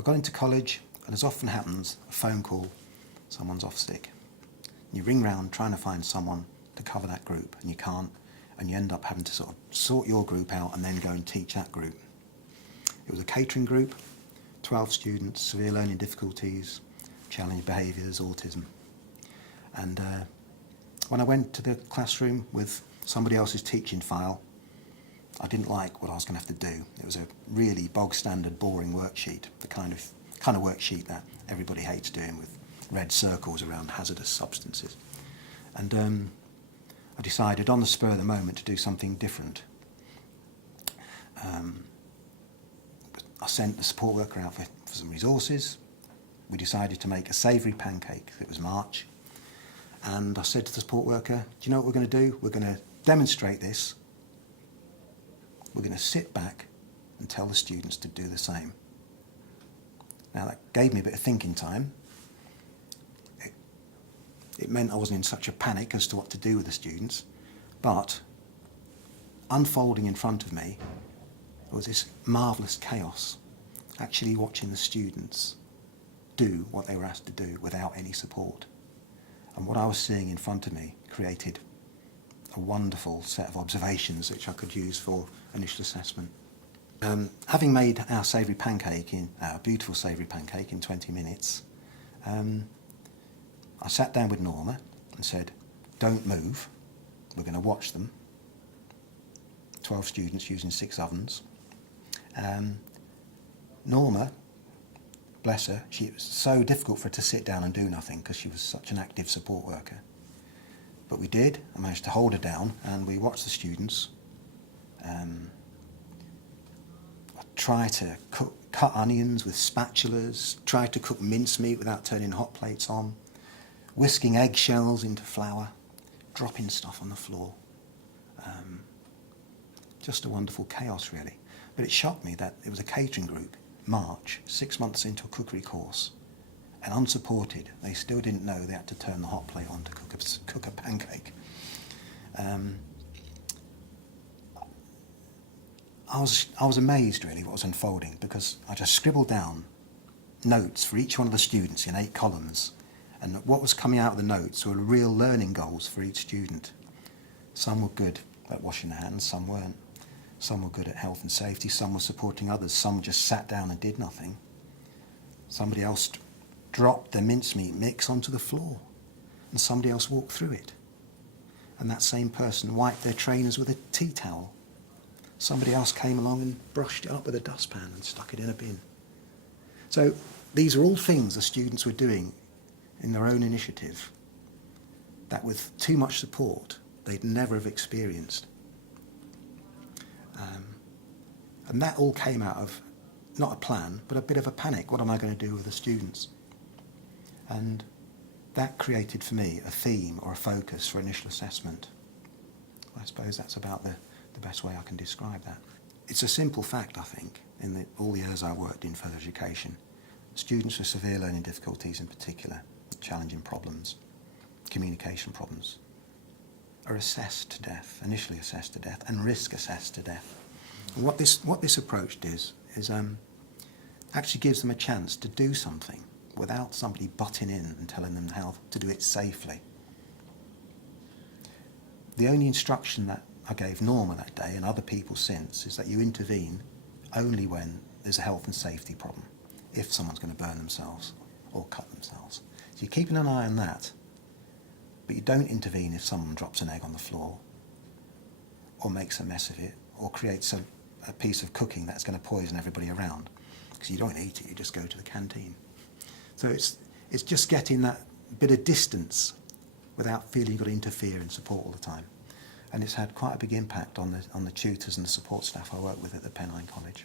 I got into college, and as often happens, a phone call, someone's off sick. You ring round trying to find someone to cover that group, and you can't, and you end up having to sort of sort your group out and then go and teach that group. It was a catering group, 12 students, severe learning difficulties, challenging behaviours, autism. And when I went to the classroom with somebody else's teaching file, I didn't like what I was going to have to do. It was a really bog standard, boring worksheet, the kind of worksheet that everybody hates doing, with red circles around hazardous substances. And I decided on the spur of the moment to do something different. I sent the support worker out for some resources. We decided to make a savoury pancake. It was March. And I said to the support worker, do you know what we're going to do? We're going to demonstrate this. We're going to sit back and tell the students to do the same. Now that gave me a bit of thinking time. It meant I wasn't in such a panic as to what to do with the students, but unfolding in front of me was this marvellous chaos, actually watching the students do what they were asked to do without any support. And what I was seeing in front of me created a wonderful set of observations which I could use for initial assessment. Having made our savoury pancake, our beautiful savoury pancake in 20 minutes, I sat down with Norma and said, don't move, we're going to watch them. 12 students using 6 ovens. Norma, bless her, it was so difficult for her to sit down and do nothing because she was such an active support worker. But we did. I managed to hold her down and we watched the students try to cut onions with spatulas, try to cook mincemeat without turning hot plates on, whisking eggshells into flour, dropping stuff on the floor. Just a wonderful chaos, really. But it shocked me that it was a catering group, March, 6 months into a cookery course, and unsupported, they still didn't know they had to turn the hot plate on to cook a pancake. I was amazed, really, what was unfolding, because I just scribbled down notes for each one of the students in 8 columns, and what was coming out of the notes were real learning goals for each student. Some were good at washing their hands, some weren't. Some were good at health and safety, some were supporting others, some just sat down and did nothing. Somebody else dropped their mincemeat mix onto the floor, and somebody else walked through it. And that same person wiped their trainers with a tea towel. Somebody else came along and brushed it up with a dustpan and stuck it in a bin. So these are all things the students were doing in their own initiative that with too much support they'd never have experienced. And that all came out of not a plan, but a bit of a panic. What am I going to do with the students? And that created for me a theme or a focus for initial assessment. I suppose that's about the best way I can describe that. It's a simple fact, I think, in all the years I worked in further education. Students with severe learning difficulties in particular, challenging problems, communication problems, are assessed to death, initially assessed to death, and risk assessed to death. And what this approach does is actually gives them a chance to do something without somebody butting in and telling them how to do it safely. The only instruction that I gave Norma that day and other people since is that you intervene only when there's a health and safety problem, if someone's going to burn themselves or cut themselves. So you're keeping an eye on that, but you don't intervene if someone drops an egg on the floor or makes a mess of it or creates a piece of cooking that's going to poison everybody around, because you don't eat it, you just go to the canteen. So it's just getting that bit of distance without feeling you've got to interfere and support all the time. And it's had quite a big impact on the tutors and the support staff I work with at the Pennine College.